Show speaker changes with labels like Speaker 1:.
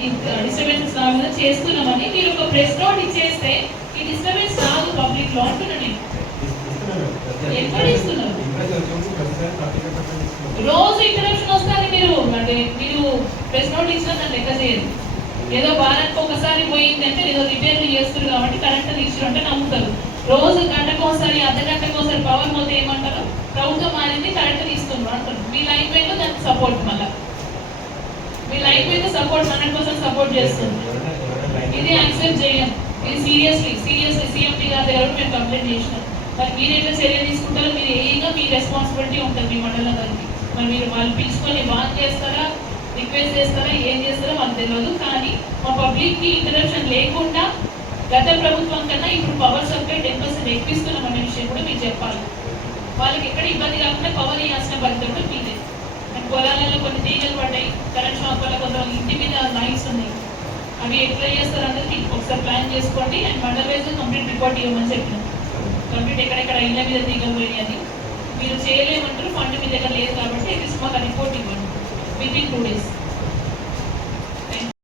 Speaker 1: Disturbances రాకుండా చేస్తున్నామని మీరు ఒక ప్రెస్ నోట్ ఇచ్చేస్తే ఈ డిస్టర్బెన్స్ రాదు పబ్లిక్లో అంటున్నా నేను. ఎక్కడ ఇస్తున్నారు? రోజు ఇంటరప్షన్ వస్తుంది మీరు. అంటే మీరు ప్రెస్ నోట్ ఇచ్చినా దాన్ని లెక్క చేయదు ఏదో వారానికి ఒకసారి పోయిందంటే ఏదో రిపేర్లు చేస్తున్నారు కాబట్టి కరెంట్ తీసుకురు అంటే నమ్ముతారు. రోజు గంటకు ఒకసారి అర్ధ గంటకు ఒకసారి పవర్ పోతే ఏమంటారు? ప్రభుత్వం అనేది కరెంట్ తీసుకున్నారు అంటారు మీ లైన్లో దానికి సపోర్ట్ మాకు సపోర్ట్ హండ్రెడ్ పర్సెంట్ సపోర్ట్ చేస్తుంది. ఇది యాక్సెప్ట్ చేయం ఇది సీరియస్లీ సీరియస్లీ సీఎంపీ గారి దగ్గర మేము కంప్లైంట్ చేసినాం. మరి మీరు ఎట్లా చర్య తీసుకుంటారో మీరు ఏగా మీ రెస్పాన్సిబిలిటీ ఉంటుంది మీ మండలం గారికి. మరి మీరు వాళ్ళు పిలుచుకొని బాగా చేస్తారా రిక్వెస్ట్ చేస్తారా ఏం చేస్తారో మాకు తెలియదు కానీ మా పబ్లిక్కి ఇంటరప్షన్ లేకుండా గత ప్రభుత్వం కన్నా ఇప్పుడు పవర్ సప్లై టెన్ పర్సెంట్ ఎక్కిస్తున్నాం అనే విషయం కూడా మీరు చెప్పాలి. వాళ్ళకి ఎక్కడ ఇబ్బంది కాకుండా పవర్ ఇవ్వాల్సిన బాధ్యత కూడా మీదే. పొలాలలో కొన్ని తీగలు పడ్డాయి కరెంట్ షాప్ వల్ల కొంత అవి ఎట్లా చేస్తారు ఒకసారి ప్లాన్ చేసుకోండి and mandal wise complete report ఇవ్వమని చెప్పినాం కంప్లీట్ ఎక్కడెక్కడ ఇళ్ళ మీద తీగలు అని మీరు చేయలేమంటారు ఫండ్ మీ దగ్గర లేదు కాబట్టి మాకు రిపోర్ట్ ఇవ్వండి. With in two days